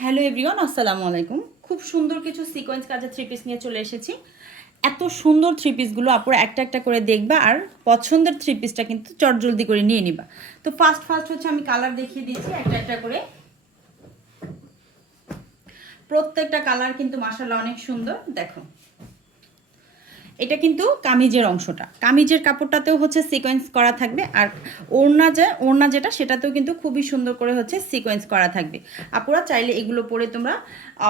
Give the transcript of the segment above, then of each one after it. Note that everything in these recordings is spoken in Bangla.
হ্যালো এভরিওয়ান, আসসালামু আলাইকুম। খুব সুন্দর কিছু সিকোয়েন্স কাজের থ্রি পিস নিয়ে চলে এসেছি। এত সুন্দর থ্রি পিসগুলো আপুরা একটা একটা করে দেখবা আর পছন্দের থ্রি পিসটা কিন্তু চটজলদি করে নিয়ে নিবা। তো ফার্স্ট ফার্স্ট হচ্ছে আমি কালার দেখিয়ে দিয়েছি একটা একটা করে। প্রত্যেকটা কালার কিন্তু মাসাল্লাহ অনেক সুন্দর। দেখো। এটা কিন্তু কামিজের অংশটা। কামিজের কাপড়টাতেও হচ্ছে সিকোয়েন্স করা থাকবে আর ওড়না যে, ওড়না যেটা, সেটাতেও কিন্তু খুবই সুন্দর করে হচ্ছে সিকোয়েন্স করা থাকবে। আপুরা চাইলে এগুলো পরে তোমরা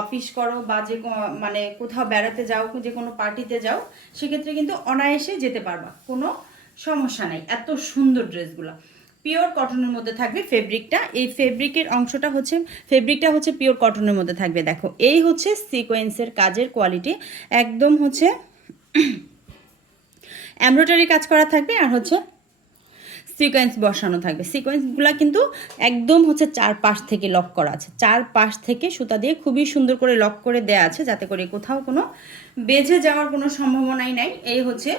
অফিস করো বা যে মানে কোথাও বেড়াতে যাও, যে কোনো পার্টিতে যাও, সেক্ষেত্রে কিন্তু অনায়াসে যেতে পারবা। কোনো সমস্যা নাই। এত সুন্দর ড্রেসগুলো। পিওর কটনের মধ্যে থাকবে ফেব্রিকটা এই ফেব্রিকের অংশটা হচ্ছে ফেব্রিকটা হচ্ছে পিওর কটনের মধ্যে থাকবে। দেখো, এই হচ্ছে সিকোয়েন্সের কাজের কোয়ালিটি একদম হচ্ছে এমব্রয়ডারি কাজ করা থাকবে আর হচ্ছে সিকোয়েন্স বসানো থাকবে। সিকোয়েন্সগুলো কিন্তু একদম হচ্ছে চার পাশ থেকে লক করা আছে। চার পাশ থেকে সুতা দিয়ে খুবই সুন্দর করে লক করে দেয়া আছে যাতে করে কোথাও কোনো বেজে যাওয়ার কোনো সম্ভাবনাই নাই। এই হচ্ছে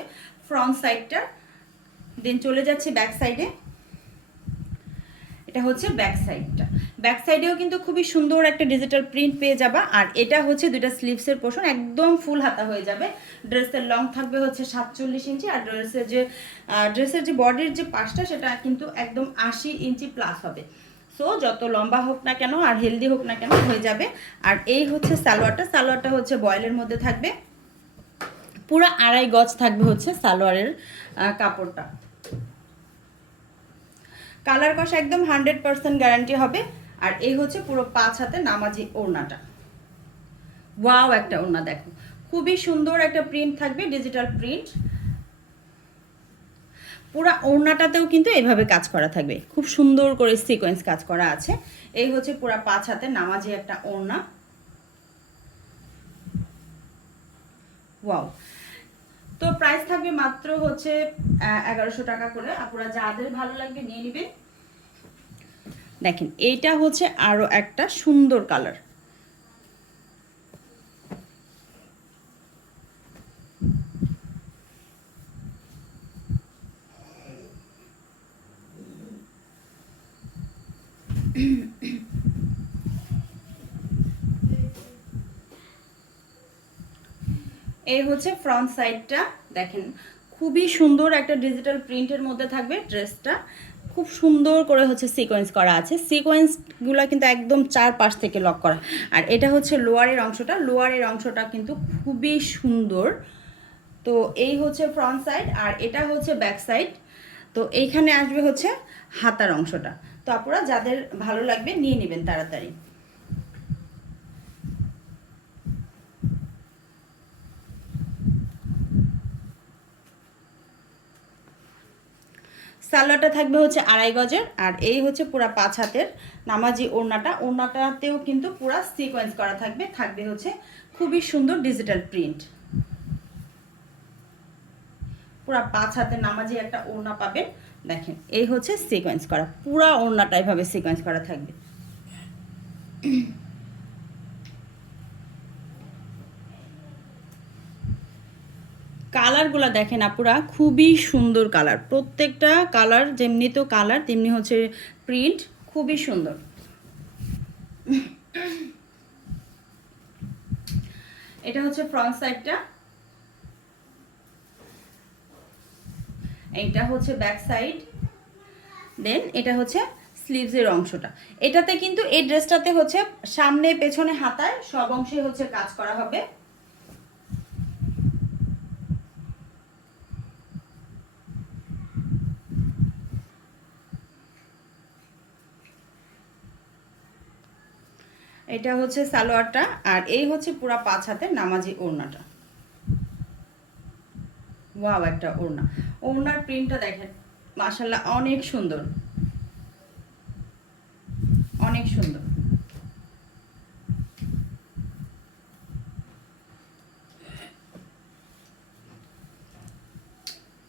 ফ্রন্ট সাইডটা দেন চলে যাচ্ছে ব্যাক সাইডে এটা হচ্ছে ব্যাক সাইডটা ব্যাক সাইডেও কিন্তু খুবই সুন্দর একটা ডিজিটাল প্রিন্ট পেয়ে যাবা। আর এটা হচ্ছে দুইটা স্লিভসের পোর্শন একদম ফুল হাতা হয়ে যাবে। ড্রেসের লং থাকবে হচ্ছে সাতচল্লিশ ইঞ্চি, আর ড্রেসের যে ড্রেসের যে বডির যে পাশটা, সেটা কিন্তু একদম আশি ইঞ্চি প্লাস হবে। সো যত লম্বা হোক না কেন, আর হেলদি হোক না কেন, হয়ে যাবে। আর এই হচ্ছে সালোয়ারটা সালোয়ারটা হচ্ছে বয়েলের মধ্যে থাকবে। পুরো আড়াই গজ থাকবে হচ্ছে সালোয়ারের কাপড়টা। কালার কষ একদম হান্ড্রেড পার্সেন্ট গ্যারান্টি হবে। আর এই হচ্ছে পুরো পাঁচ হাতে নামাজি ওড়নাটা। ওয়াও, একটা ওড়না দেখো। খুবই সুন্দর একটা প্রিন্ট থাকবে, ডিজিটাল প্রিন্ট। পুরা ওড়নাটাতেও কিন্তু এভাবে কাজ করা থাকবে। খুব সুন্দর করে সিকোয়েন্স কাজ করা আছে। এই হচ্ছে পুরা পাঁচ হাতে নামাজি একটা ওড়না। ওয়াও তো প্রাইস থাকবে মাত্র হচ্ছে এগারোশো টাকা করে। আপনারা যাদের ভালো লাগবে নিয়ে নেবেন দেখেন, এইটা হচ্ছে আরও একটা সুন্দর কালার এই হচ্ছে ফ্রন্ট সাইডটা দেখেন। খুবই সুন্দর একটা ডিজিটাল প্রিন্টের মধ্যে থাকবে ড্রেসটা খুব সুন্দর করে হচ্ছে সিকোয়েন্স করা আছে। সিকোয়েন্সগুলো কিন্তু একদম চার পাশ থেকে লক করা। আর এটা হচ্ছে লোয়ারের অংশটা। লোয়ারের অংশটা কিন্তু খুবই সুন্দর। তো এই হচ্ছে ফ্রন্ট সাইড আর এটা হচ্ছে ব্যাক সাইড তো এইখানে আসবে হচ্ছে হাতার অংশটা। তো আপনারা যাদের ভালো লাগবে, নিয়ে নেবেন তাড়াতাড়ি। সালোয়ারটা থাকবে হচ্ছে আড়াই গজের, আর এই হচ্ছে পুরা পাঁচ হাতের নামাজি ওড়নাটা। ওড়নাটাতেও কিন্তু পুরা সিকোয়েন্স করা থাকবে থাকবে হচ্ছে খুবই সুন্দর ডিজিটাল প্রিন্ট পুরা পাঁচ হাতের নামাজি একটা ওড়না পাবেন, দেখেন, এই হচ্ছে সিকোয়েন্স করা, পুরা ওড়নাটা এভাবে সিকোয়েন্স করা থাকবে। কালারগুলো দেখেন আপুরা, খুবই সুন্দর কালার। প্রত্যেকটা কালার যেমনি তো কালার, তেমনি হচ্ছে প্রিন্ট খুবই সুন্দর। এটা হচ্ছে ফ্রন্ট সাইডটা এইটা হচ্ছে ব্যাক সাইড দেন এটা হচ্ছে স্লিভসের অংশটা। এটাতে কিন্তু এই ড্রেসটাতে হচ্ছে সামনে পেছনে হাতায় সব অংশে হচ্ছে কাজ করা হবে। এটা হচ্ছে সালোয়ারটা, আর এই হচ্ছে পুরা পাঁচ হাতের নামাজি ওড়নাটা। ওয়াও, একটা ওড়না। ওড়নার প্রিন্টটা দেখেন মাশাল্লাহ অনেক সুন্দর। অনেক সুন্দর।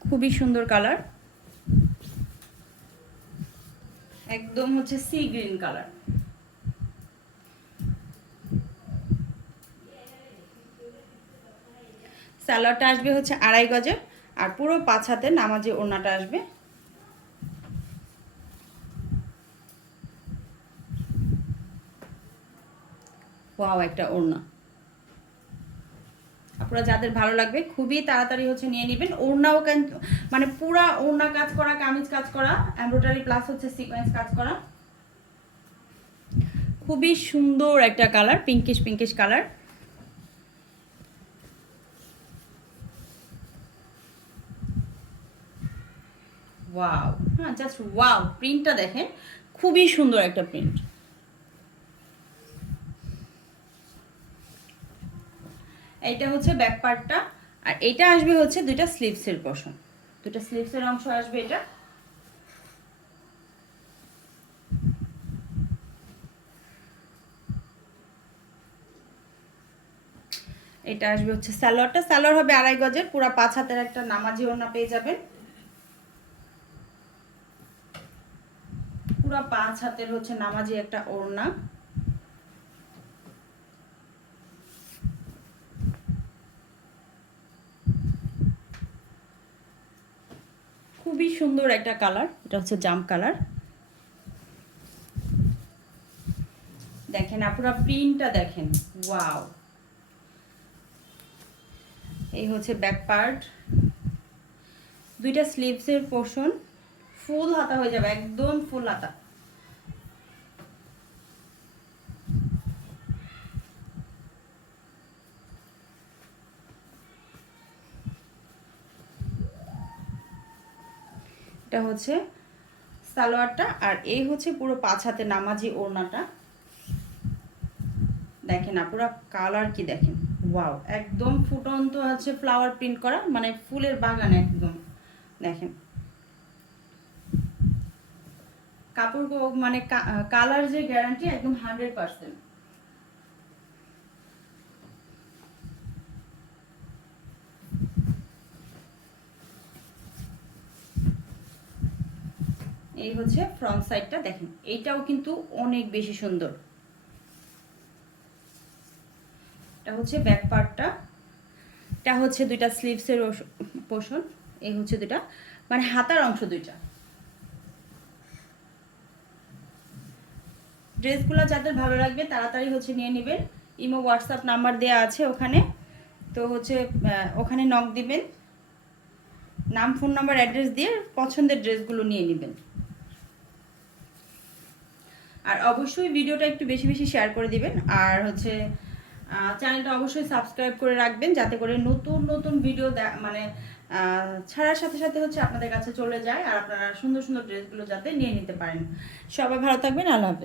খুবই সুন্দর কালার। একদম হচ্ছে সি গ্রিন কালার। স্যালাডটা আসবে হচ্ছে আড়াই গজের, আর পুরো পাঁচ হাতে নামাজে ওড়নাটা আসবে। ওয়াও, একটা ওড়না। আপনারা যাদের ভালো লাগবে, খুবই তাড়াতাড়ি হচ্ছে নিয়ে নেবেন। ওড়নাও মানে পুরা ওড়না কাজ করা, কামিজ কাজ করা, এমব্রয়ডারি প্লাস হচ্ছে সিকোয়েন্স কাজ করা। খুবই সুন্দর একটা colour pinkish pinkish colour wow হ্যাঁ জাস্ট ওয়াও প্রিন্টটা দেখেন, খুবই সুন্দর একটা প্রিন্ট এইটা হচ্ছে ব্যাক পার্টটা আর এটা আসবে হচ্ছে দুইটা স্লিভসের পোর্শন দুইটা স্লিভসের অংশ আসবে এটা। এটা আসবে হচ্ছে স্যালোয়ারটা স্যালোয়ার হবে আড়াই গজের, পুরো পাঁচ হাতের একটা নামাজি ওড়না পেয়ে যাবেন পুরো পাঁচ হাতের হচ্ছে নামাজি একটা ওড়না। খুবই সুন্দর একটা কালার, এটা হচ্ছে জাম কালার। দেখেন আপনারা প্রিন্টটা দেখেন, ওয়াও। এই হচ্ছে ব্যাক পার্ট দুইটা স্লিভসের পোর্শন ফুল হাতা হয়ে যাবে, একদম ফুল হাতা। এটা হচ্ছে সালোয়ারটা, আর এই হচ্ছে পুরো পাঁচ হাতে নামাজি ওড়নাটা। দেখেন পুরো কালার কি দেখেন? ওয়াও, একদম ফুটন্ত হচ্ছে ফ্লাওয়ার প্রিন্ট করা মানে ফুলের বাগান একদম। দেখেন। কাপড় মানে কালার যে গ্যারান্টি একদম হান্ড্রেড পার্সেন্ট এই হচ্ছে ফ্রন্ট সাইডটা দেখেন, এইটাও কিন্তু অনেক বেশি সুন্দর। এটা হচ্ছে ব্যাক পার্টটা এটা হচ্ছে দুইটা স্লিভসের পোর্শন এই হচ্ছে দুইটা। মানে হাতার অংশ দুইটা। ড্রেসগুলো যাদের ভালো লাগবে তাড়াতাড়ি হচ্ছে নিয়ে নেবেন। ইমো হোয়াটসঅ্যাপ নাম্বার দেওয়া আছে ওখানে। তো হচ্ছে ওখানে নক দিবেন। নাম ফোন নাম্বার অ্যাড্রেস দিয়ে পছন্দের ড্রেসগুলো নিয়ে নেবেন। আর অবশ্যই ভিডিওটা একটু বেশি বেশি শেয়ার করে দিবেন। আর হচ্ছে চ্যানেলটা অবশ্যই সাবস্ক্রাইব করে রাখবেন যাতে করে নতুন নতুন ভিডিও মানে ছাড়ার সাথে সাথে হচ্ছে আপনাদের কাছে চলে যায় আর আপনারা সুন্দর সুন্দর ড্রেসগুলো যাতে নিয়ে নিতে পারেন। সবাই ভালো থাকবেন, আল্লাহ হাফেজ।